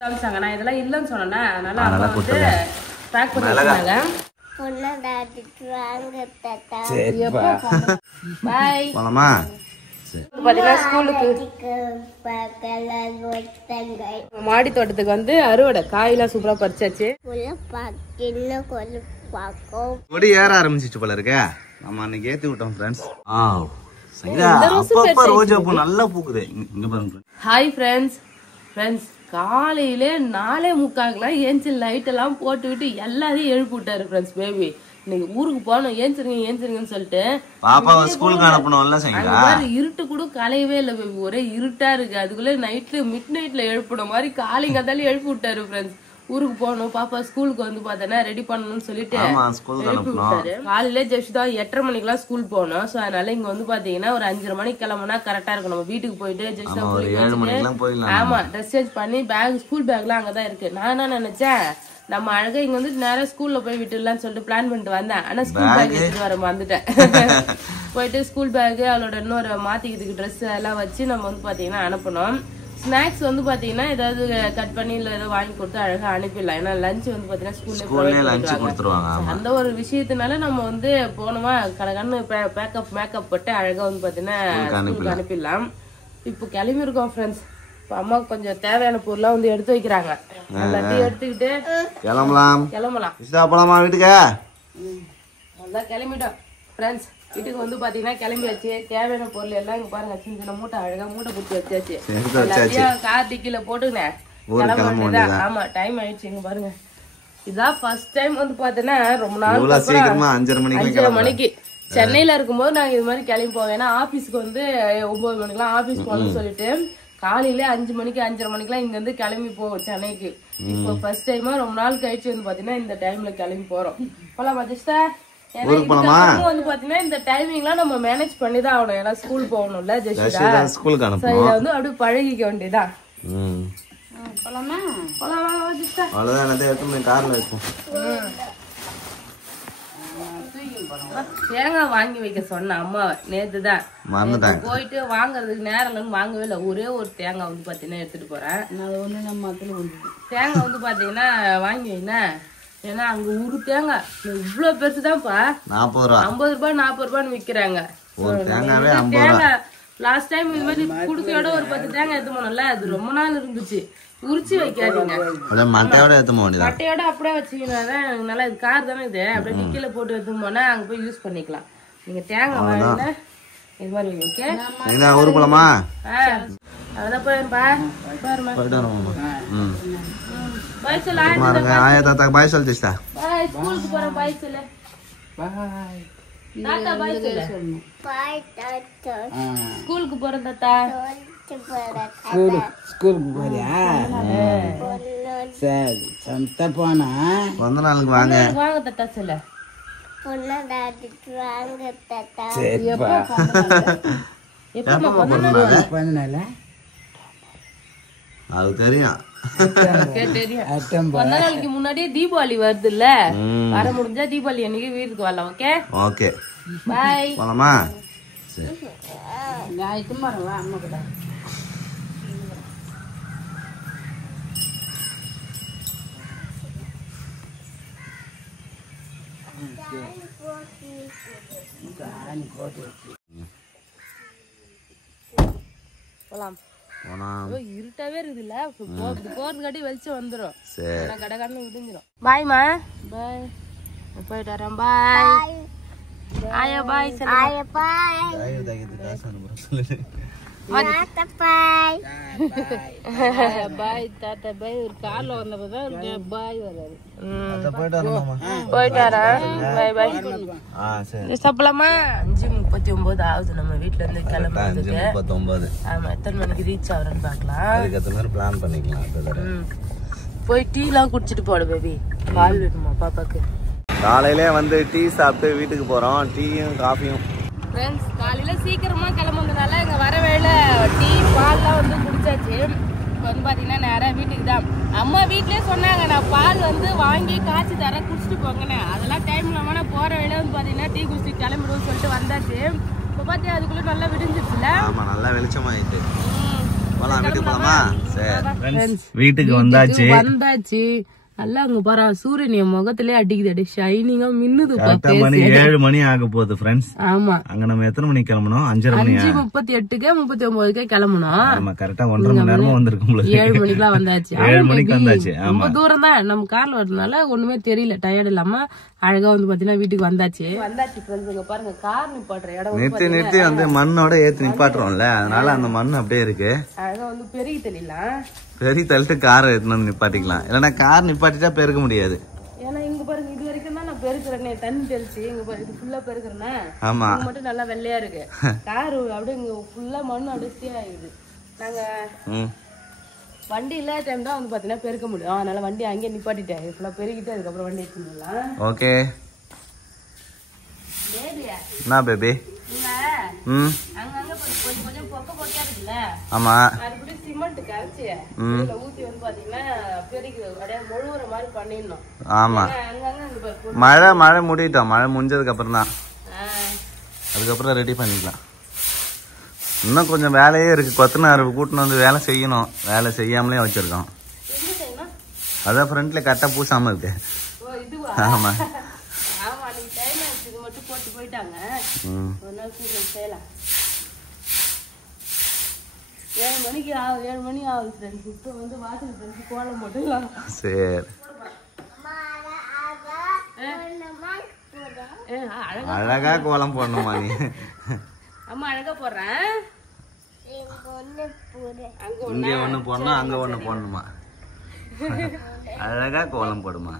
காமிச்சாங்க. நான் இதெல்லாம் இல்லைன்னு சொன்னேன்னா அதனால அம்மா வந்து பேக் பண்ணி வச்சாங்க. பாய் போலாமா? ஸ்கூலுக்கு மாடி தோட்டத்துக்கு வந்து அறுவடை காயெல்லாம் சூப்பரா பறிச்சாச்சு. கொடி ஏற ஆரம்பிச்சிச்சு போல இருக்க. நம்ம அன்னைக்கு ஏத்தி விட்டோம் ஃப்ரெண்ட்ஸ். அப்பப்ப ரோஜா பூ நல்லா பூக்குது. இங்க பாருங்க. Hi friends. காலையிலே 4:45 ஏஞ்சி லைட் எல்லாம் போட்டு விட்டு எல்லாரையும் எழுப்பி விட்டாரு ஃப்ரெண்ட்ஸ். பேபி இன்னைக்கு ஊருக்கு போகணும், ஏஞ்சிருங்கன்னு சொல்லிட்டு பாப்பாவை ஸ்கூலுக்கு அனுப்பணும்ல. இருட்டு கூட கலையவே இல்லை பேபி, ஒரே இருட்டா இருக்கு. அதுக்குள்ள நைட்ல மிட் நைட்ல எழுப்பின மாதிரி காலைங்காத்தாலும் எழுப்பி விட்டாரு ஃப்ரெண்ட்ஸ். ஊருக்கு போகணும், பாப்பா ஸ்கூலுக்கு வந்து பார்த்தேன்னா ரெடி பண்ணணும்னு சொல்லிட்டு எழுப்பி விட்டாரு. காலையில ஜஸ்ட் தான் 8:30 மணிக்கெல்லாம் ஸ்கூல் போகணும். ஸோ அதனால இங்க வந்து பாத்தீங்கன்னா ஒரு 5:30 மணிக்கு கிளம்புனா கரெக்டா இருக்கும். நம்ம வீட்டுக்கு போயிட்டு ஜஸ்ட் ஆமா ட்ரெஸ் சேஞ்ச் பண்ணி பேக் ஸ்கூல் பேக்லாம் அங்கதான் இருக்கு. நான் என்ன நினைச்சேன், நம்ம அழகா இங்க வந்து நேரம் ஸ்கூல்ல போய் விட்டுலான்னு சொல்லிட்டு பிளான் பண்ணிட்டு வந்தேன். ஆனா ஸ்கூல் பேக் எடுத்துட்டு வர வந்துட்டேன். போயிட்டு ஸ்கூல் பேக் அவளோட இன்னொரு மாத்திக்கிறதுக்கு ட்ரெஸ் எல்லாம் வச்சு நம்ம வந்து பாத்தீங்கன்னா அனுப்பணும். ஸ்நாக்ஸ் வந்து பாத்தீங்கன்னா ஏதாவது கட் பண்ணி இல்ல ஏதாவது வாங்கி கொடுத்து அழகா அனுப்பிடலாம். ஏன்னா லஞ்ச் வந்து பாத்தீங்கன்னா ஸ்கூல்ல அந்த ஒரு விஷயத்தினால நம்ம வந்து போனோமா கடகன்னு மேக்கப் போட்டு அழகா வந்து பாத்தீங்கன்னா ஸ்கூலுக்கு அனுப்பிடலாம். இப்போ கிளம்பி இருக்கோம் ஃப்ரெண்ட்ஸ். இப்போ அம்மாவுக்கு கொஞ்சம் தேவையான பொருள்லாம் வந்து எடுத்து வைக்கிறாங்க. எல்லாத்தையும் எடுத்துக்கிட்டு கிளம்பலாம். வீட்டுக்கு அதான் கிளம்பிட்டோம் ஃப்ரெண்ட்ஸ். வீட்டுக்கு வந்து பாத்தீங்கன்னா கிளம்பி வச்சு தேவையான பொருள் எல்லாம் இங்க பாருங்க, சின்ன சின்ன மூட்டை அழகா மூட்டை குத்தி வச்சாச்சு. எல்லாத்தையும் கார் டிக்கில போட்டுக்கினேன் கிளம்ப வேண்டியதான். ஆமா டைம் ஆயிடுச்சு. இங்க பாருங்க, இதான் ஃபர்ஸ்ட் டைம் வந்து பாத்தீங்கன்னா ரொம்ப நாள் 5:30 மணிக்கு சென்னையில இருக்கும்போது நாங்க இது மாதிரி கிளம்பி போவோம். ஏன்னா ஆபீஸ்க்கு வந்து 9 மணிக்கெல்லாம் ஆபீஸ் போகணும்னு சொல்லிட்டு காலையில 5 மணிக்கு 5:30 மணிக்கெல்லாம் இங்க வந்து கிளம்பி போவோம் சென்னைக்கு. இப்போ ஃபர்ஸ்ட் டைமா ரொம்ப நாள் கழிச்சு வந்து பாத்தீங்கன்னா இந்த டைம்ல கிளம்பி போறோம். போலாம் மஜஸ்டா. வந்து பாத்தீங்கன்னா இந்த டைமிங்லாம் நம்ம மேனேஜ் பண்ணிதான் ஆகணும். ஏன்னா ஸ்கூல் போகணும்ல ஜெஷிதா. ஸ்கூலுக்கு அனுப்பணும். இத வந்து அப்படியே பழகிக்க வேண்டியதான். போலாமா? போலாமா ஜெஷிதா? அவ்வளவுதான். என்னது எடுத்து கார்ல வைப்போம். தேங்காய் வாங்கி வைக்க சொன்ன அம்மாவை நேத்துதான் மறந்துட்டேன். போயிட்டு வாங்குறதுக்கு நேரம் வாங்கவே இல்லை. ஒரே ஒரு தேங்காய் வந்து பாத்தீங்கன்னா எடுத்துட்டு போறேன். தேங்காய் வந்து பாத்தீங்கன்னா வாங்கி வைனா. ஏன்னா அங்க ஒரு தேங்காய் இவ்வளவு பெருசுதான்ப்பா 40 ரூபா 50 ரூபாய் 40 ரூபான்னு விக்கிறாங்க. தேங்காய் லாஸ்ட் டைம் இது மாதிரி குடுக்கையோட ஒரு 10 தேங்காய் எடுத்து போனோம்ல, அது ரொம்ப நாள் இருந்துச்சு. உரிச்சு வைக்காதீங்க, மட்டையோட அப்படியே வச்சுக்கினாதான் நல்லா. இது கார் தானே, இது அப்படியே டிக்கில போட்டு எடுத்து போனா அங்க போய் யூஸ் பண்ணிக்கலாம். நீங்க தேங்காய் வாங்கினா இது மாதிரி ஓகே. ஊருக்கு போலாமா? அதான் போயிருப்பா பாருமா. பாய் சொல்லு ஆயா தாத்தா. பாய் சொல்லு ஜெஸ்டா. பாய் ஸ்கூலுக்கு போறேன். பாய் சொல்லு. பாய் தாத்தா. பாய் சொல்லு. பாய் தாத்தா. ஸ்கூலுக்கு போறேன் தாத்தா. ஸ்கூலுக்கு போறியா? சரி சந்த போனா வந்த நாளுக்கு வாங்க. வாங்க தாத்தா சொல்லு. வாங்க தாத்தா. அது தெரியும். கொஞ்ச நாளைக்கு முன்னாடியே தீபாவளி வருது இல்ல, வர முடிஞ்சா தீபாவளி அன்னைக்கு வீட்டுக்கு வரலாம். Okay okay bye. போலாமா? அம்மா கூட போலாம். இருட்டாவே இருக்குதுல்ல, போறதுக்காட்டி வெளிச்சம் வந்துடும். கடகடன்னு விடிஞ்சிடும். பாய்மா. பாய். போயிட்டு வரேன். பாய். ஆயா பாய். ஆயா பாய். பாய் தாத்தா பாய். ஒரு கார்ல வந்தப்பதான் பாய் வராது. போயிட்டு வரேன். பாய் பாய். சாப்பிடலாமா? 5:39 ஆகுது நம்ம வீட்டுல இருந்து கிளம்புறதுக்கு. ஆமா, எத்தனை மணிக்கு ரீச் ஆகுறேன்னு பாக்கலாம். பிளான் பண்ணிக்கலாம். போய் டீ எல்லாம் குடிச்சிட்டு போடு பேபி. பால் வேணுமா பாப்பாக்கு? காலையிலே வந்து டீ சாப்பிட்டு வீட்டுக்கு போறோம். டீயும் காஃபியும். ஃப்ரெண்ட்ஸ் காலையில சீக்கிரமா கிளம்புறதுனால இங்க வர வேலை டீ பால்லாம் வந்து குடிச்சாச்சு. இப்போ வந்து பாத்தீங்கன்னா நேரா வீட்டுக்கு தான். அம்மா வீட்லயே சொன்னாங்க நான் பால் வந்து வாங்கி காய்ச்சி தரேன் குடிச்சிட்டு போங்கன்னு. அதெல்லாம் டைம் இல்லாம போற வேலை வந்து பாத்தீங்கன்னா டீ குடிச்சிட்டு கிளம்பிடுவோம்னு சொல்லிட்டு வந்தாச்சு. இப்போ பாத்தீங்கன்னா அதுக்குள்ள நல்லா விடிஞ்சிருச்சுல. ஆமா, நல்லா வெளிச்சமாயிட்டு. போலாம் வீட்டுக்கு போலாமா? சரி வீட்டுக்கு வந்தாச்சு. நல்லா அங்க பாரு சூரியன் என் முகத்திலே அடிக்குது, அப்படியே ஷைனிங்கா மின்னுது. மணி 7 மணி ஆக போகுது ஃப்ரெண்ட்ஸ். ஆமா, அங்க நம்ம எத்தனை மணிக்கு கிளம்பணும்? 5:38 39 கிளம்பணும். ஆமா, கரெக்டா 1.5 மணி நேரமா வந்திருக்கும். 7 மணிக்கெல்லாம் வந்தாச்சு. 7 மணிக்கு வந்தாச்சு. ரொம்ப தூரம் தான், நம்ம கார்ல வரதுனால ஒண்ணுமே தெரியல, டயர்ட் இல்லாம அழகா வந்து பாத்தீங்கன்னா வீட்டுக்கு வந்தாச்சு. பாருங்க கார் நிப்பாட்டுற இடம் நிறுத்தி வந்து மண்ணோட ஏத்து நிப்பாட்டுறோம்ல, அதனால அந்த மண் அப்படியே இருக்கு. அழகா வந்து பெருகி தெரியலாம், பெரிய தள்ளிட்டு காரை எடுத்துன்னு நிப்பாட்டிக்கலாம். இல்லைன்னா கார் நிப்பாட்டிட்டா பெருக்க முடியாது. ஏன்னா இங்க பாருங்க இது வரைக்கும் தான் நான் பெருக்கிறேனே, தண்ணி தெளிச்சு இங்க பாரு இது ஃபுல்லா பெருக்கிறேன்னா. ஆமா, மட்டும் நல்லா வெள்ளையா இருக்கு. காரு அப்படியே இங்க ஃபுல்லா மண்ணு அடிச்சே ஆயிடுது. நாங்க வண்டி இல்லாத டைம் தான் வந்து பாத்தீங்கன்னா பெருக்க முடியும், அதனால வண்டி அங்கேயே நிப்பாட்டிட்டேன். ஃபுல்லா பெருகிட்டு அதுக்கப்புறம் வண்டி எடுத்துக்கலாம். ஓகே என்ன பேபி? கொஞ்சம் பொக்க பொக்கையா இருக்குல்ல, ஆமா மறுபடியும் சிமெண்ட் கரைச்சி ஊத்தி வந்து பாத்தீங்கன்னா பெருகி அப்படியே முழுவுற மாதிரி பண்ணிடணும். ஆமா, மழை முடிட்டோம், மழை முடிஞ்சதுக்கு அப்புறம் தான், அதுக்கப்புறம் ரெடி பண்ணிக்கலாம். இன்னும் கொஞ்சம் வேலையே இருக்கு, கொத்தனார் கூட்டின்னு வந்து வேலை செய்யணும், வேலை செய்யாமலே வச்சிருக்கோம். அதான் ஃப்ரண்ட்ல கரெக்டா பூசாம இருக்கு. ஆமா போயிட்டாங்க, ஒரு நாள் சீக்கிரம் செய்யலாம். 7 மணிக்கு 7 மணி ஆகுது ஃப்ரெண்ட்ஸ். இப்போ வந்து வாசல் ஃப்ரெண்ட்ஸ் கோலம் போட்டுலாம். சரி அழகா கோலம் போடணுமா நீ? அம்மா அழகா போடுறேன். இங்க ஒண்ணு போடணும், அங்க ஒண்ணு போடணுமா? அழகா கோலம் போடுமா?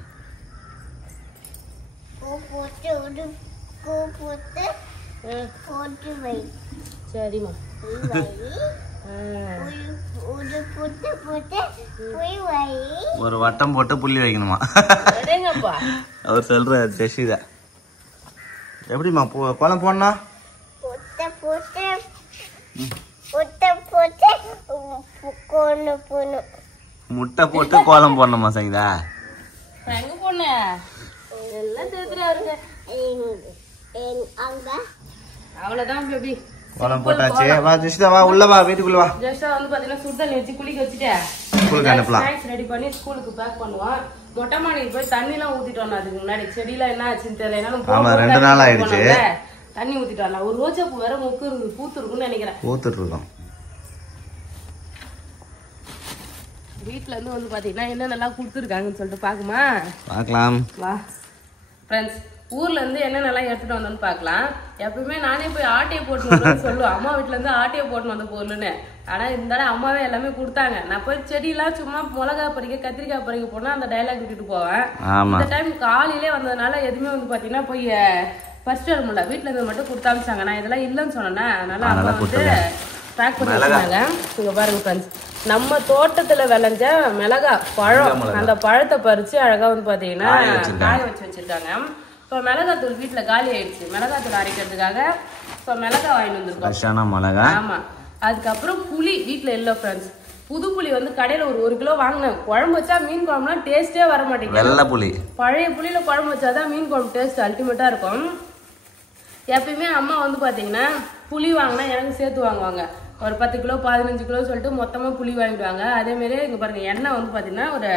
சரிம்மா, ஒரு வட்டம் போட்டு புள்ளி வைக்கணுமா? அவர் சொல்ற ஜெஷிதா எப்படிமா கோலம் போடணும்? முட்டை போட்டு கோலம் போடணுமா சங்கீதா? எங்க போன எல்லாம் தெரிஞ்சுறாருங்க. அவ்வளவுதான் பேபி, கோலம் போட்டாச்சு. வா ஜெஷிதா, வா உள்ள வா, வீட்டுக்குள்ள வா. ஜெஷா வந்து பாத்தீங்கன்னா சுடுதண்ணி வச்சு குளிக்க வச்சுட்டேன், ஸ்கூலுக்கு அனுப்பலாம். ஸ்நாக்ஸ் ரெடி பண்ணி ஸ்கூலுக்கு பேக் பண்ணுவான். மொட்டை மாடிக்கு போய் தண்ணி எல்லாம் ஊத்திட்டு வந்தோம். அதுக்கு முன்னாடி செடியெல்லாம் என்ன ஆச்சுன்னு தெரியல, 2 நாள் ஆயிடுச்சு. தண்ணி ஊத்திட்டு வரலாம். ஒரு ரோஜா பூ வேற மொக்கு இருக்கு, பூத்து இருக்குன்னு நினைக்கிறேன். பூத்துட்டு இருக்கோம். வீட்டுல இருந்து வந்து பாத்தீங்கன்னா என்ன நல்லா குடுத்துருக்காங்கன்னு சொல்லிட்டு பாக்குமா? பாக்கலாம் வா ஃப்ரெண்ட்ஸ், ஊர்ல இருந்து என்னென்னலாம் எடுத்துட்டு வந்தோம்னு பாக்கலாம். எப்பவுமே நானே போய் ஆட்டையை போட்டு சொல்லுவேன், அம்மா வீட்டுல இருந்து ஆட்டையை போட்டு வந்த பொருள்னு. ஆனா இந்த தடவை அம்மாவே எல்லாமே கொடுத்தாங்க. நான் போய் செடியெல்லாம் சும்மா மிளகா பறிக்க கத்திரிக்காய் பறிக்க போனா அந்த டைலாக் விட்டுட்டு போவேன். இந்த டைம் காலையிலே வந்ததுனால எதுவுமே வந்து பாத்தீங்கன்னா போய் ஃபர்ஸ்ட் வர முடியல, வீட்டுல இருந்து மட்டும் கொடுத்து அனுப்பிச்சாங்க. நான் இதெல்லாம் இல்லைன்னு சொன்னேன், அதனால அம்மா வந்து பேக் பண்ணி வச்சாங்க. இங்க பாருங்க ஃப்ரெண்ட்ஸ், நம்ம தோட்டத்துல விளைஞ்ச மிளகா பழம், அந்த பழத்தை பறிச்சு அழகா வந்து பாத்தீங்கன்னா காய வச்சு வச்சிருக்காங்க. இப்போ மிளகாத்தூள் வீட்டுல காலி ஆயிடுச்சு, மிளகாத்தூள் அரைக்கிறதுக்காக இப்போ மிளகா வாங்கிட்டு வந்திருக்கோம். ஆமா, அதுக்கப்புறம் புளி வீட்டுல இல்ல ஃப்ரெண்ட்ஸ். புது புளி வந்து கடையில ஒரு 1 கிலோ வாங்கினேன். குழம்பு வச்சா மீன் குழம்புலாம் டேஸ்டே வர மாட்டேங்குது. பழைய புளியில குழம்பு வச்சாதான் மீன் குழம்பு டேஸ்ட் அல்டிமேட்டா இருக்கும். எப்பயுமே அம்மா வந்து பாத்தீங்கன்னா புளி வாங்கினா எனக்கு சேர்த்து வாங்குவாங்க. ஒரு 10 கிலோ 15 கிலோ சொல்லிட்டு மொத்தமா புளி வாங்கிடுவாங்க. அதே மாதிரி இங்க பாருங்க, எண்ணெய் வந்து பாத்தீங்கன்னா ஒரு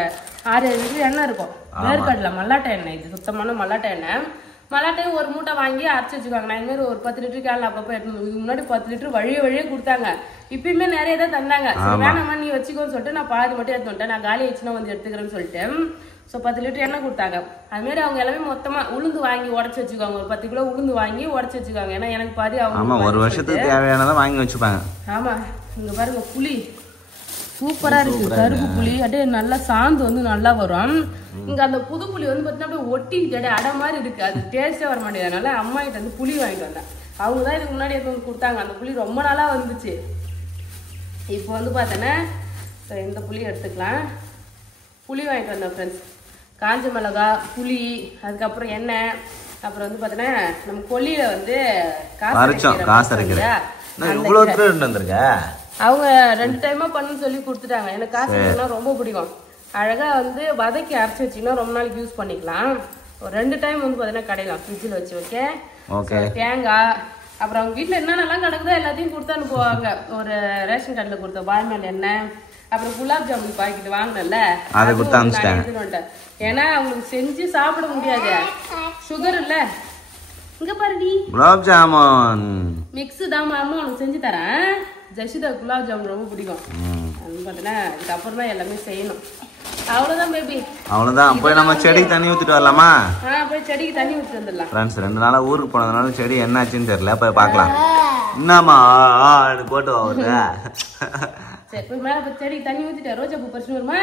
6-7 லிட்டர் எண்ணெய் இருக்கும். வேர்க்கடலை மல்லாட்டை எண்ணெய், இது சுத்தமான மல்லாட்டை எண்ணெய். மல்லாட்டையும் ஒரு மூட்டை வாங்கி அரைச்சி வச்சுக்காங்க. நான் இதுமாரி ஒரு 10 லிட்டர் கேரளா அப்பப்போ எடுத்து, இதுக்கு முன்னாடி 10 லிட்டர் வழியே கொடுத்தாங்க. இப்பயுமே நிறைய தான் தந்தாங்க. வேணாமா நீ வச்சுக்கோன்னு சொல்லிட்டு நான் பாதி மட்டும் எடுத்து வந்துட்டேன். நான் காலி ஆயிடுச்சுன்னா வந்து எடுத்துக்கிறேன்னு சொல்லிட்டு 10 லிட்டர் எண்ணெய் கொடுத்தாங்க. அது மாதிரி அவங்க எல்லாமே மொத்தமா உளுந்து வாங்கி உடச்சு வச்சுக்காங்க. ஒரு 10 கிலோ உளுந்து வாங்கி உடச்சு வச்சுக்காங்க. ஏன்னா எனக்கு பாதி அவங்க ஒரு வருஷத்துக்கு தேவையானதை வாங்கி வச்சுப்பாங்க. ஆமா, இங்க பாருங்க புளி சூப்பரா இருக்கு, கருப்பு புளி அப்படியே நல்லா சாந்து வந்து நல்லா வரும். இங்க அந்த புது புளி வந்து பாத்தீங்கன்னா அப்படியே ஒட்டிக்கிட்டு அடை மாதிரி இருக்கு, அது டேஸ்டே வர மாட்டேங்குது. அதனால அம்மா கிட்ட வந்து புளி வாங்கிட்டு வந்தேன். அவங்க தான் இதுக்கு முன்னாடி எடுத்து வந்து கொடுத்தாங்க. அந்த புளி ரொம்ப நாளா வந்துச்சு. இப்போ வந்து பார்த்தோன்னா இந்த புளி எடுத்துக்கலாம். புளி வாங்கிட்டு வந்தேன் ஃப்ரெண்ட்ஸ். காஞ்ச மிளகா, புளி, அதுக்கப்புறம் எண்ணெய், அப்புறம் வந்து பார்த்தோன்னா நம்ம கொல்லியில வந்து காசு அரைக்கிறேன். அவங்க 2 டைமா பண்ணு சொல்லி கொடுத்துட்டாங்க. எனக்கு காசு அரைக்கிறதுனா ரொம்ப பிடிக்கும். அழகா வந்து வதக்கி அரைச்சி வச்சிங்கன்னா ரொம்ப நாளைக்கு யூஸ் பண்ணிக்கலாம். ஒரு 2 டைம் வந்து பார்த்தீங்கன்னா கடையிலாம் ஃப்ரிட்ஜில் வச்சு. ஓகே, தேங்காய் அப்புறம் அவங்க வீட்டுல என்னென்னலாம் கிடக்குதோ எல்லாத்தையும் கொடுத்து அனுப்புவாங்க. ஒரு ரேஷன் கார்டுல கொடுத்த பாய்மேல் எண்ணெய், அப்புறம் குலாப் ஜாமுன் பாக்கெட் வாங்கினல அதை கொடுத்து அனுப்பிச்சிட்டேன். ஏன்னா அவங்களுக்கு செஞ்சு சாப்பிட முடியாது, சுகர் இல்ல. இங்க பாருடி குலாப் ஜாமுன் மிக்ஸ் தான் மாமா உனக்கு செஞ்சு தரேன். ஜெஷிதா குலாப் ஜாமுன் ரொம்ப பிடிக்கும். பார்த்தீங்கன்னா இதுக்கப்புறம் தான் எல்லாமே செய்யணும். அவ்வளவுதான் பேபி, அவ்வளவுதான். போய் நம்ம செடிக்கு தண்ணி ஊத்திட்டு வரலாமா? போய் செடிக்கு தண்ணி ஊற்றி வந்துடலாம். ஃப்ரெண்ட்ஸ் 2 நாளா ஊருக்கு போனதுனால செடி என்ன ஆச்சுன்னு தெரியல, போய் பார்க்கலாம். என்னம்மா போட்டு வருது? சரி போய் மேல போய் செடிக்கு தண்ணி ஊத்திட்டா ரோஜா பூ பறிச்சு வருமா?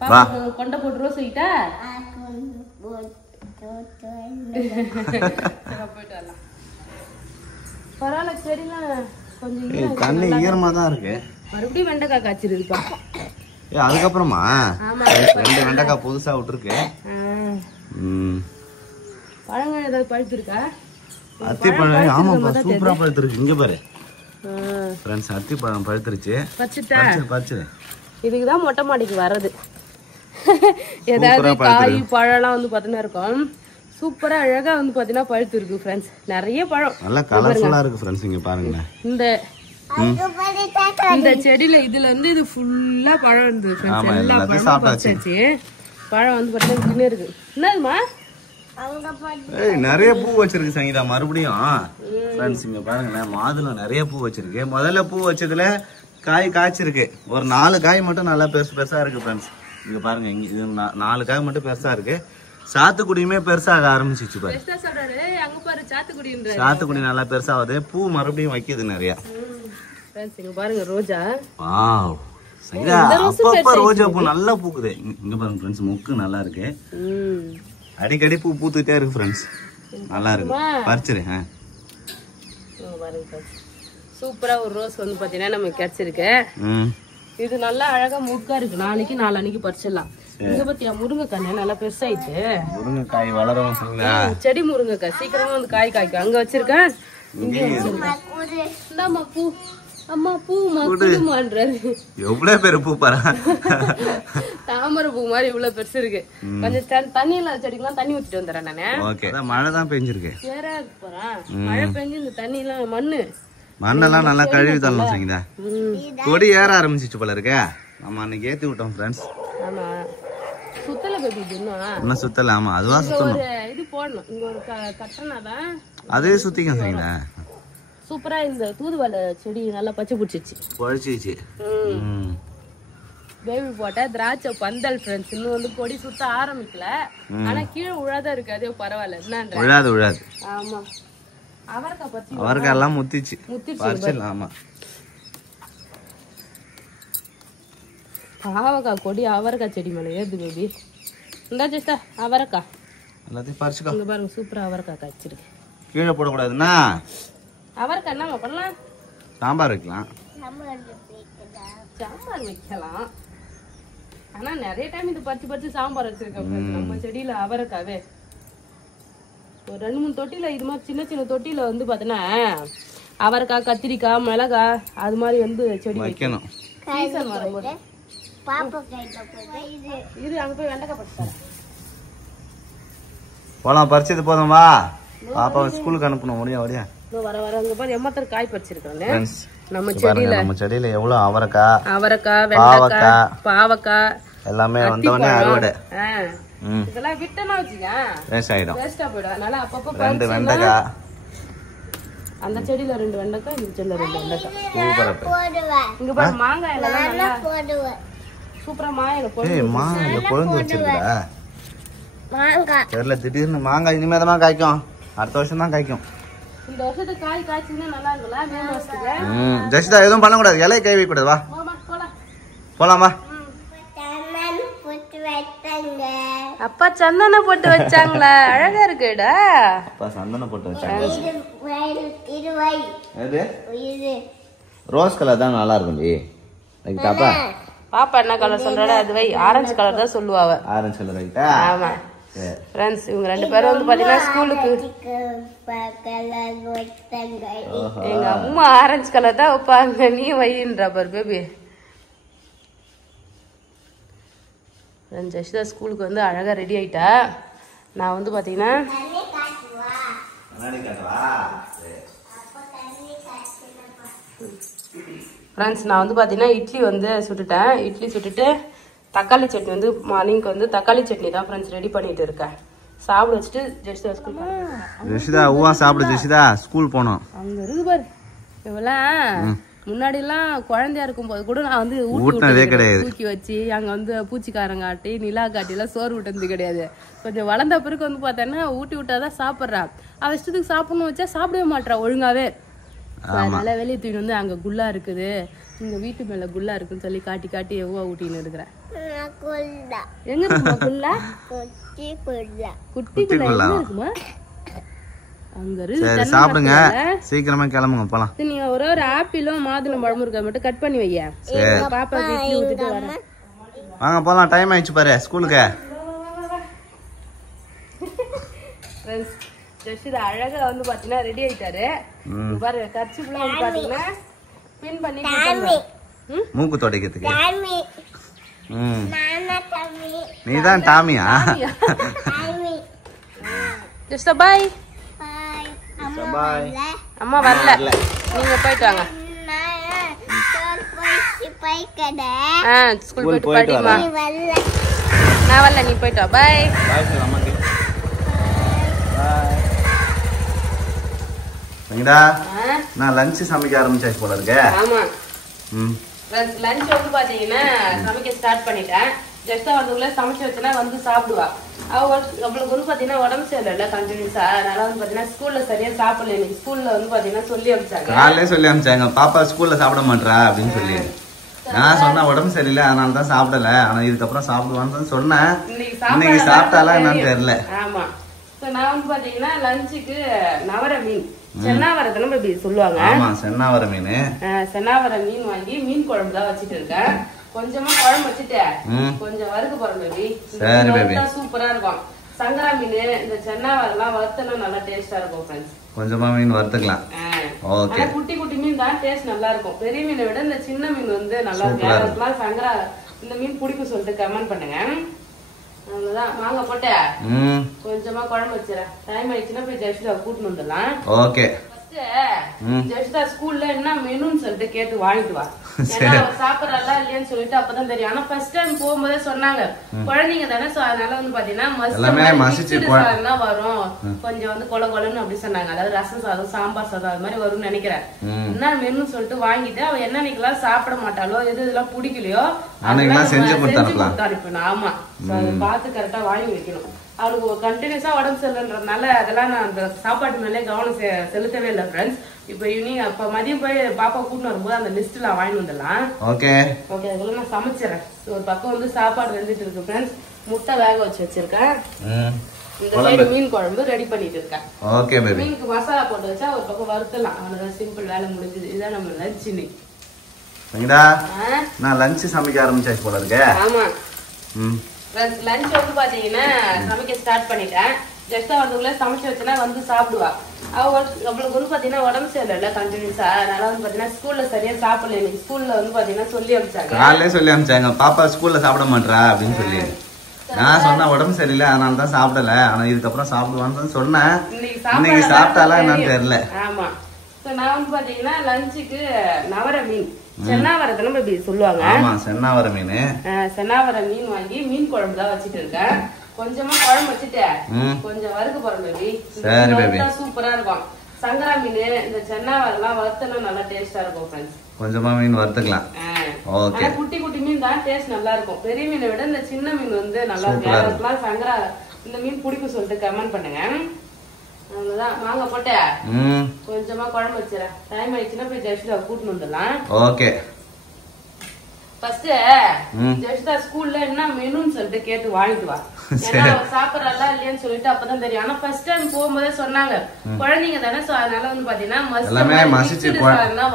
பாப்பா கொண்டை போட்டு ரோஸ் வைட்டா போயிட்டு வரலாம். பரவாயில்ல, செடிலாம் கொஞ்சம் தண்ணி ஈரமா தான் இருக்கு. மறுபடியும் வெண்டைக்காய் காய்ச்சிருக்குப்பா. அதுக்கப்புறமா 2 வெண்டைக்காய் புதுசா விட்டுருக்கு. பழங்கள் ஏதாவது பழுத்திருக்கா? அத்திப்பழம் ஆமாப்பா சூப்பரா பழுத்திருக்கு. இங்க பாரு ஃப்ரெண்ட்ஸ், அத்திப்பழம் பழுத்துருச்சு. பறிச்சு இதுக்குதான் மொட்டை மாடிக்கு வர்றது. ஏதாவது காய் பழம்லாம் வந்து பாத்தீங்கன்னா இருக்கும். சூப்பரா அழகா வந்து பாத்தீங்கன்னா பழுத்து இருக்கு ஃப்ரெண்ட்ஸ். நிறைய பழம் நல்லா கலர்ஃபுல்லா இருக்கு ஃப்ரெண்ட்ஸ். இங்க பாருங்க, இந்த செடியில இதுல இருந்து இது ஃபுல்லா பழம் இருந்தது ஃப்ரெண்ட்ஸ். எல்லா பழமும் பறிச்சாச்சு. பழம் வந்து பாத்தீங்கன்னா கிணறு இருக்கு. என்னதுமா? நிறைய பூ வச்சிருக்கு சங்கீதா. மறுபடியும் ஃப்ரெண்ட்ஸ் இங்க பாருங்களேன், மாதுளம் நிறைய பூ வச்சிருக்கு. முதல்ல பூ வச்சதுல காய் காய்ச்சிருக்கு. ஒரு 4 காய் மட்டும் நல்லா பெருசா இருக்கு ஃப்ரெண்ட்ஸ். இங்க பாருங்க, இங்க இது 4 காய் மட்டும் பெருசா இருக்கு. சாத்துக்குடியுமே பெருசாக ஆரம்பிச்சிச்சு பாரு. சாத்துக்குடி நல்லா பெருசாகுது. பூ மறுபடியும் வைக்குது நிறைய. பாருங்க ரோஜா. வாவ் சங்கீதா, அப்பப்ப ரோஜா பூ நல்லா பூக்குது. இங்க பாருங்க ஃப்ரெண்ட்ஸ், மொக்கு நல்லா இருக்கு. அடிக்கடி பூ பூத்துட்டே இருக்கு ஃப்ரெண்ட்ஸ். நல்லா இருக்கு. பறிச்சிரு. சூப்பரா ஒரு ரோஸ் வந்து பாத்தீங்கன்னா நமக்கு கிடைச்சிருக்கு. இது நல்லா அழகா முக்கா இருக்கு. நாளைக்கு நாளான்னைக்கு பறிச்சிடலாம். இங்க பாத்தியா முருங்கைக்காய் நல்லா பெருசாயிட்டு. முருங்கைக்காய் வளரும். செடி முருங்கைக்காய் சீக்கிரமா வந்து காய் காய்க்கும். அங்க வச்சிருக்கேன். இங்க வச்சிருக்கேன். பூ அம்மா பூ மான்றாரு. எவ்வளவு பேரு பூ பாரு. தாமரை பூ மாதிரி இவ்வளவு பெருசு இருக்கு. கொஞ்சம் தண்ணி இல்லாத செடிக்கெல்லாம் தண்ணி ஊத்திட்டு வந்துடுறேன் நானு. ஓகே, மழை தான் பெஞ்சிருக்கு. சேரா போறேன். மழை பெஞ்சு இந்த தண்ணி எல்லாம் மண்ணெல்லாம் நல்லா கழுவி தரலாம் சங்கீதா. கொடி ஏற ஆரம்பிச்சிச்சு போல இருக்க. நம்ம அன்னைக்கு ஏத்தி விட்டோம் ஃப்ரெண்ட்ஸ். ஆமா சுத்தல பேபி இன்னும் சுத்தல. ஆமா அதுவா சுத்தணும். இது போடணும். இங்க ஒரு கட்டணாதான் அதே சுத்திக்க சங்கீதா. சூப்பரா இந்த தூதுவளை செடி நல்லா பச்சை பிடிச்சிச்சு. பழிச்சிச்சு. பேபி போட்ட திராட்சை பந்தல் ஃப்ரெண்ட்ஸ். இன்னும் வந்து கொடி சுத்த ஆரம்பிக்கல. ஆனா கீழே உழாதான் இருக்கு. அதே பரவாயில்ல. என்னன்ற உழாது. ஆமா அவரைக்காய் பறிச்சு. அவரைக்காய் எல்லாம் முத்திச்சு. ஆமா பாவக்காய் கொடி அவரைக்காய் செடி மேல ஏது பேபி. இந்த ஜெஸ்டா அவரைக்காய் எல்லாத்தையும் பறிச்சுக்கோ. இங்க பாருங்க சூப்பரா அவரைக்காய் காய்ச்சிருக்கு. கீழே போடக்கூடாதுன்னா அவரைக்காய் என்ன பண்ணலாம்? சாம்பார் வைக்கலாம். சாம்பார் வைக்கலாம். ஆனா நிறைய டைம் இது பறிச்சு சாம்பார் வச்சிருக்கேன். நம்ம செடியில அவரைக்காவே ஒரு 2-3 தொட்டில இது மாதிரி சின்ன சின்ன தொட்டில வந்து பாத்தீங்கன்னா அவரைக்காய், கத்திரிக்காய், மிளகாய் அது மாதிரி வந்து செடி வைக்கணும். சீசன் வரும்போது இது அங்க போய் வெண்டைக்காய் பறிச்சு போலாம். பறிச்சது போதும் வா. பாப்பாவை ஸ்கூலுக்கு அனுப்பணும். வர அங்க பாரு எம்மத்தர் காய் பறிச்சிருக்கேன். நம்ம செடியில எவ்வளவு அவரைக்காய், வெண்டைக்காய், பாவக்காய் எல்லாமே வந்தவனே அறுவடை. இதெல்லாம் விட்டனா வச்சுக்க வேஸ்ட் ஆயிடும். வேஸ்டா போயிடும். அதனால அப்பப்ப 2 வெண்டைக்காய். அந்த செடியில 2 வெண்டைக்காய், இந்த செடியில 2 வெண்டைக்காய். சூப்பரா. இங்க பாரு மாங்காய் எல்லாம் நல்லா போடுவேன். சூப்பரா மாங்காய் கொழுந்து வச்சிருக்கா. மாங்காய் தெரியல, திடீர்னு மாங்காய் இனிமேதான் காய்க்கும். அடுத்த வருஷம் தான் காய்க்கும். இந்த வருஷத்துக்கு காய் காய்ச்சினா நல்லா இருக்கும்ல. மேல் வருஷத்துக்கு ஜெசிதா எதுவும் பண்ணக்கூடாது. இலையை கை வைக்க கூடாது. வா போலாமா. அப்பா சந்தனம் போட்டு வச்சாங்களா? அழகா இருக்குடா. அப்பா சந்தனம் போட்டு வச்சாங்க. ரோஸ் கலர் தான் நல்லா இருக்கும். பாப்பா பாப்பா என்ன கலர் சொல்றாடா? அது வை. ஆரஞ்சு கலர் தான் சொல்லுவாவ. ஆரஞ்சு கலர் ரைட்டா? ஆமா ஃப்ரெண்ட்ஸ், இவங்க 2 பேரும் வந்து பாத்தீங்கன்னா ஸ்கூலுக்கு எங்க அம்மா ஆரஞ்சு கலர் தான் வைப்பாங்க. நீ வைன்றா பாரு பேபி. ஜெஷிதா ஸ்கூலுக்கு வந்து அழகா ரெடி ஆயிட்டா. நான் வந்து பாத்தீங்கன்னா ஃப்ரெண்ட்ஸ் நான் வந்து பார்த்தீங்கன்னா இட்லி வந்து சுட்டுட்டேன். இட்லி சுட்டுட்டு தக்காளி சட்னி வந்து மார்னிங்க்கு வந்து தக்காளி சட்னி தான் ஃப்ரெண்ட்ஸ் ரெடி பண்ணிட்டு இருக்கேன். சாப்பிட வச்சுட்டு ஜெஷிதா ஸ்கூல் ஜெஷிதா ஊவா சாப்பிடு. ஜெஷிதா ஸ்கூல் போனோம். அங்க இருக்கு பாரு. இவெல்லாம் முன்னாடி எல்லாம் குழந்தையா இருக்கும் போது கூட நான் வந்து ஊட்டினதே கிடையாது. தூக்கி வச்சு அங்க வந்து பூச்சிக்காரங்காட்டி நிலா காட்டி எல்லாம் சோறு விட்டது கிடையாது. கொஞ்சம் வளர்ந்த பிறகு வந்து பார்த்தேன்னா ஊட்டி விட்டாதான் சாப்பிட்றா. அவ இஷ்டத்துக்கு சாப்பிடணும் வச்சா சாப்பிடவே மாட்டா ஒழுங்காவே. அதனால வெளியே தூக்கி வந்து அங்க குல்லா இருக்குது, இங்க வீட்டு மேல குல்லா இருக்குன்னு சொல்லி காட்டி காட்டி எவ்வளோ ஊட்டின்னு இருக்கிறேன். எங்க இருக்குமா குல்லா? குட்டி குல்லா எங்க இருக்குமா? அங்க இருக்கு. சாப்பிடுங்க, சீக்கிரமா கிளம்புங்க போலாம். நீ ஒரு ஆப்பிளும் மாதுளம் பழமும் இருக்க மட்டும் கட் பண்ணி வையா. பாப்பாக்கு இட்லி ஊத்திட்டு வரேன். வாங்க போலாம், டைம் ஆயிடுச்சு பாரு ஸ்கூலுக்கு. ஜெஷிதா அழகா வந்து பாத்தீங்கன்னா ரெடி ஆயிட்டாரு பாரு. கர்ச்சிப்லாம் வந்து பாத்தீங்கன்னா பின் பண்ணி மூக்கு துடைக்கிறதுக்கு. நீதான் டாமியா? ஜெஷிதா பாய். அம்மா வரல, நீங்க போயிட்டு வாங்க. ஸ்கூல் போயிட்டு படிமா. நான் வரல, நீ போயிட்டு வா. பாய். நான் லஞ்ச் சமைக்க ஆரம்பிச்சாச்சு போல இருக்கு. ஆமா, லஞ்ச் வந்து பாத்தீங்கன்னா சமைக்க ஸ்டார்ட் பண்ணிட்டேன். ஜஸ்டா வந்து சமைச்சு வச்சுனா வந்து சாப்பிடுவா. அவளுக்கு வந்து பாத்தீங்கன்னா உடம்பு சரியில்லை கண்டினியூஸா. அதனால வந்து பாத்தீங்கன்னா ஸ்கூல்ல சரியா சாப்பிடல. இன்னைக்கு ஸ்கூல்ல வந்து பாத்தீங்கன்னா சொல்லி அனுப்பிச்சாங்க. காலையிலே சொல்லி அனுப்பிச்சாங்க, பாப்பா ஸ்கூல்ல சாப்பிட மாட்டா அப்படின்னு சொல்லி. நான் சொன்ன உடம்பு சரியில்லை அதனால தான் சாப்பிடல. ஆனா இதுக்கப்புறம் சாப்பிடுவான்னு சொன்னேன். இன்னைக்கு சாப்பிட்டாலாம் என்னன்னு தெரியல. ஆமா, நான் வந்து பாத்தீங்கன்னா லஞ்சுக்கு நவர மீன், சென்னாவரத்துல இப்படி சொல்லுவாங்க. ஆமா, சென்னாவர மீன். சென்னாவர மீன் வாங்கி மீன் குழம்பு தான் வச்சுட்டு இருக்கேன். கொஞ்சமா குழம்பு வச்சுட்டு கொஞ்சம் வறுக்க போறேன் பேபி. சூப்பரா இருக்கும். சங்கரா மீன் இந்த சென்னாவரெல்லாம் வறுத்தனா நல்லா டேஸ்டா இருக்கும் ஃப்ரெண்ட்ஸ். கொஞ்சமா மீன் வறுத்துக்கலாம். ஓகே. குட்டி குட்டி மீன் தான் டேஸ்ட் நல்லா இருக்கும். பெரிய மீனை விட இந்த சின்ன மீன் வந்து நல்லா இருக்கும். சங்கரா இந்த மீன் பிடிக்கும் சொல்லிட்டு கமெண்ட் பண்ணுங்க. அவ்வளவுதான், மாங்க போட்டு கொஞ்சமா குழம்பு வச்சுறேன். டைம் ஆயிடுச்சுன்னா போய் ஜெஷிதா கூட்டிட்டு வந்துடலாம். ஓகே. ஜெஷிதா ஸ்கூல்ல என்ன மெனுன்னு சொல்லிட்டு கேட்டு வாங்கிட்டு வா. சாப்பிடறா இல்லையான்னு சொல்லிட்டு அப்பதான் தெரியும். ஆனா ஃபர்ஸ்ட் டைம் போகும்போதே சொன்னாங்க குழந்தைங்க தானே, அதனால வந்து பாத்தீங்கன்னா வரும் கொஞ்சம் வந்து கொல கொலன்னு அப்படி சொன்னாங்க. அதாவது ரசம் சாதம் சாம்பார் சாதம் அது மாதிரி வரும்னு நினைக்கிறேன். என்ன மெனு சொல்லிட்டு வாங்கிட்டு அவ என்னன்னைக்கெல்லாம் சாப்பிட மாட்டாளோ எது இதெல்லாம் பிடிக்கலையோ செஞ்சு அனுப்பணும். ஆமா, பார்த்து கரெக்டா வாங்கி வைக்கணும். அவளுக்கு கண்டினியூஸா உடம்பு சரியில்லைன்றதுனால அதெல்லாம் நான் அந்த சாப்பாட்டு மேலே கவனம் செலுத்தவே இல்லை ஃப்ரெண்ட்ஸ். இப்போ ஈவினிங் அப்ப மதியம் போய் பாப்பா கூட்டின்னு வரும்போது அந்த லிஸ்ட் நான் வாங்கி வந்துடலாம். Okay okay. அதுக்குள்ள நான் சமைச்சிடறேன். ஒரு பக்கம் வந்து சாப்பாடு வெந்துட்டு இருக்கு ஃப்ரெண்ட்ஸ். முட்டை வேக வச்சு வச்சிருக்கேன். இந்த சைடு மீன் குழம்பு ரெடி பண்ணிட்டு இருக்கேன். Okay baby. மீனுக்கு மசாலா போட்டு வச்சா ஒரு பக்கம் வறுத்தலாம். அவ்வளவுதான், சிம்பிள் வேலை முடிஞ்சது. இதான் நம்ம லஞ்ச் இன்னைக்கு. நான் லஞ்ச் சமைக்க ஆரம்பிச்சாச்சு போல இருக்கு. ஆமா, லஞ்ச் வந்து பாத்தீங்கன்னா சமைக்க ஸ்டார்ட் பண்ணிட்டேன். ஜஸ்டா வந்து சமைச்சு வச்சுனா வந்து சாப்பிடுவா. அவளுக்கு வந்து பாத்தீங்கன்னா உடம்பு சரியில்லை கண்டினியூஸா. அதனால வந்து பாத்தீங்கன்னா ஸ்கூல்ல சரியா சாப்பிடல. இன்னைக்கு ஸ்கூல்ல வந்து பாத்தீங்கன்னா சொல்லி அனுப்பிச்சாங்க. காலையிலே சொல்லி அனுப்பிச்சாங்க, பாப்பா ஸ்கூல்ல சாப்பிட மாட்டா அப்படின்னு சொல்லி. நான் சொன்ன உடம்பு சரியில்லை அதனால தான் சாப்பிடல. ஆனா இதுக்கப்புறம் சாப்பிடுவான்னு சொன்னேன். இன்னைக்கு சாப்பிட்டாலாம் என்னன்னு தெரியல. ஆமா, நான் வந்து பாத்தீங்கன்னா லஞ்சுக்கு நவர மீன், சென்னாவரத்துல இப்படி சொல்லுவாங்க. ஆமா, சென்னாவர மீன். சென்னாவர மீன் வாங்கி மீன் குழம்பு தான் வச்சுட்டு இருக்கேன். கொஞ்சமா குழம்பு வச்சுட்டு கொஞ்சம் வறுக்க போறேன் பேபி. சூப்பரா இருக்கும். சங்கரா மீன் இந்த சென்னாவரெல்லாம் வறுத்தனா நல்லா டேஸ்டா இருக்கும் ஃப்ரெண்ட்ஸ். கொஞ்சமா மீன் வறுத்துக்கலாம். ஓகே. குட்டி குட்டி மீன் தான் டேஸ்ட் நல்லா இருக்கும். பெரிய மீனை விட இந்த சின்ன மீன் வந்து நல்லா இருக்கும். சங்கரா இந்த மீன் பிடிக்கும் சொல்லிட்டு கமெண்ட் பண்ணுங்க. அவ்வளவுதான், மாங்க போட்டு கொஞ்சமா குழம்பு வச்சுறேன். டைம் ஆயிடுச்சுன்னா போய் ஜெஷிதா கூட்டின்னு வந்துடலாம். ஓகே. ஃபர்ஸ்ட் ஜெஷிதா ஸ்கூல்ல என்ன மெனுன்னு சொல்லிட்டு கேட்டு வாங்கிட்டு வா. ஏன்னா சாப்பிடறா இல்லையான்னு சொல்லிட்டு அப்பதான் தெரியும். ஆனா ஃபர்ஸ்ட் டைம் போகும்போதே சொன்னாங்க குழந்தைங்க தானே, அதனால வந்து பாத்தீங்கன்னா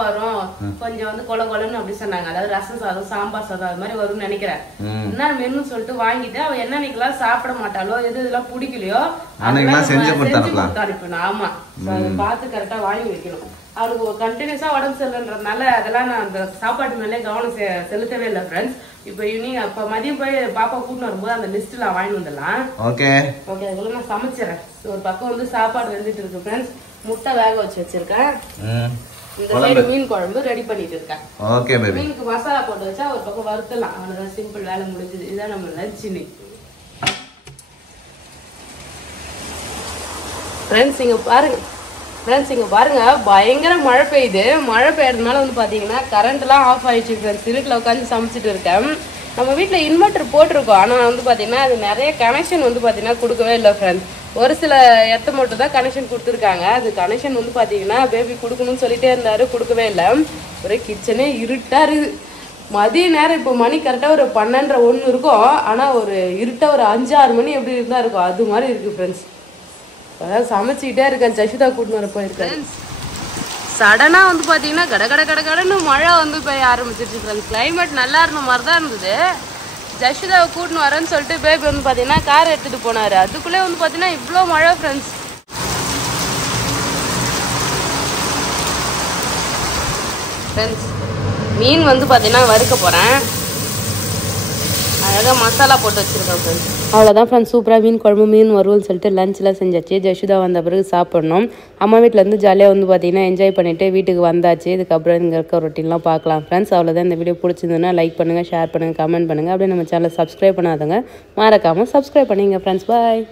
வரும் கொஞ்சம் வந்து கொல கொலன்னு அப்படி சொன்னாங்க. அதாவது ரசம் சாதம் சாம்பார் சாதம் அது மாதிரி வரும்னு நினைக்கிறேன். என்ன மெனு சொல்லிட்டு வாங்கிட்டு அவ என்னன்னைக்கெல்லாம் சாப்பிட மாட்டாளோ எது இதெல்லாம் பிடிக்கலையோ செஞ்சு அனுப்பணும். ஆமா, பார்த்து கரெக்டா வாங்கி வைக்கணும். அவளுக்கு கண்டினியூஸா உடம்பு சரியில்லைன்றதுனால அதெல்லாம் நான் அந்த சாப்பாட்டு மேலே கவனம் செலுத்தவே இல்லை ஃப்ரெண்ட்ஸ். இப்போ ஈவினிங் அப்ப மதியம் போய் பாப்பா கூட்டின்னு வரும்போது அந்த லிஸ்ட் நான் வாங்கி வந்துடலாம். Okay okay. அதுக்குள்ள நான் சமைச்சிடறேன். ஒரு பக்கம் வந்து சாப்பாடு வெந்துட்டு இருக்கு ஃப்ரெண்ட்ஸ். முட்டை வேக வச்சு வச்சிருக்கேன். இந்த சைடு மீன் குழம்பு ரெடி பண்ணிட்டு இருக்கேன். Okay baby. மீனுக்கு மசாலா போட்டு வச்சா ஒரு பக்கம் வறுத்தலாம். அவ்வளவுதான், சிம்பிள், வேலை முடிஞ்சது. இதுதான் நம்ம லஞ்ச் இன்னைக்கு. ஃப்ரெண்ட்ஸ் இங்க பாருங்க பயங்கர மழை பெய்யுது. மழை பெய்யறதுனால வந்து பாத்தீங்கன்னா கரண்ட்லாம் ஆஃப் ஆயிடுச்சு ஃப்ரெண்ட்ஸ். இருட்டில் உட்காந்து சமைச்சிட்டு இருக்கேன். நம்ம வீட்டில் இன்வெர்டர் போட்டிருக்கோம். ஆனால் வந்து பார்த்தீங்கன்னா அது நிறைய கனெக்ஷன் வந்து பார்த்தீங்கன்னா கொடுக்கவே இல்லை ஃப்ரெண்ட்ஸ். ஒரு சில இடத்த மட்டும் தான் கனெக்ஷன் கொடுத்துருக்காங்க. அது கனெக்ஷன் வந்து பார்த்தீங்கன்னா பேபி கொடுக்கணும்னு சொல்லிட்டே இருந்தாரு, கொடுக்கவே இல்லை. ஒரே கிச்சனே இருட்டாக இருக்குது. மதிய நேரம் இப்போ மணி கரெக்டாக ஒரு 12:01 இருக்கும். ஆனால் ஒரு இருட்டாக ஒரு 5-6 மணி எப்படி இருந்தால் இருக்கும், அது மாதிரி இருக்குது ஃப்ரெண்ட்ஸ். அதான் சமைச்சிக்கிட்டே இருக்கேன். ஜஷிதா கூட்டின்னு வர போயிருக்கேன். சடனாக வந்து பார்த்தீங்கன்னா கடன்னு மழை வந்து பெய்ய ஆரம்பிச்சிருச்சு ஃப்ரெண்ட்ஸ். கிளைமேட் நல்லா இருந்த மாதிரி தான் இருந்தது. ஜஷிதாவை கூட்டின்னு வரேன்னு சொல்லிட்டு பேபி வந்து பார்த்தீங்கன்னா கார் எடுத்துகிட்டு போனார். அதுக்குள்ளே வந்து பார்த்தீங்கன்னா இவ்வளோ மழை ஃப்ரெண்ட்ஸ். மீன் வந்து பார்த்தீங்கன்னா வறுக்க போகிறேன். அழகாக மசாலா போட்டு வச்சுருக்கேன் ஃப்ரெண்ட்ஸ். அவ்வளோதான் ஃப்ரெண்ட்ஸ், சூப்பராக மீன் குழம்பு மீன் வருவல்னு சொல்லிட்டு லஞ்செலாம் செஞ்சாச்சு. ஜஷிதா வந்த பிறகு சாப்பிட்ணும். அம்மா வீட்டிலேருந்து ஜாலியாக வந்து பார்த்தீங்கன்னா என்ஜாய் பண்ணிவிட்டு வீட்டுக்கு வந்தாச்சு. இதுக்கப்புறம் இங்கே இருக்க ரொட்டீன்லாம் பார்க்கலாம் ஃப்ரெண்ட்ஸ். அவ்வளோதான். இந்த வீடியோ பிடிச்சிருந்ததுன்னா லைக் பண்ணுங்கள், ஷேர் பண்ணுங்கள், கமெண்ட் பண்ணுங்கள். அப்படியே நம்ம சேனலை சப்ஸ்கிரைப் பண்ணாதவங்க மறக்காமல் சப்ஸ்கிரைப் பண்ணிங்க ஃப்ரெண்ட்ஸ். பாய்.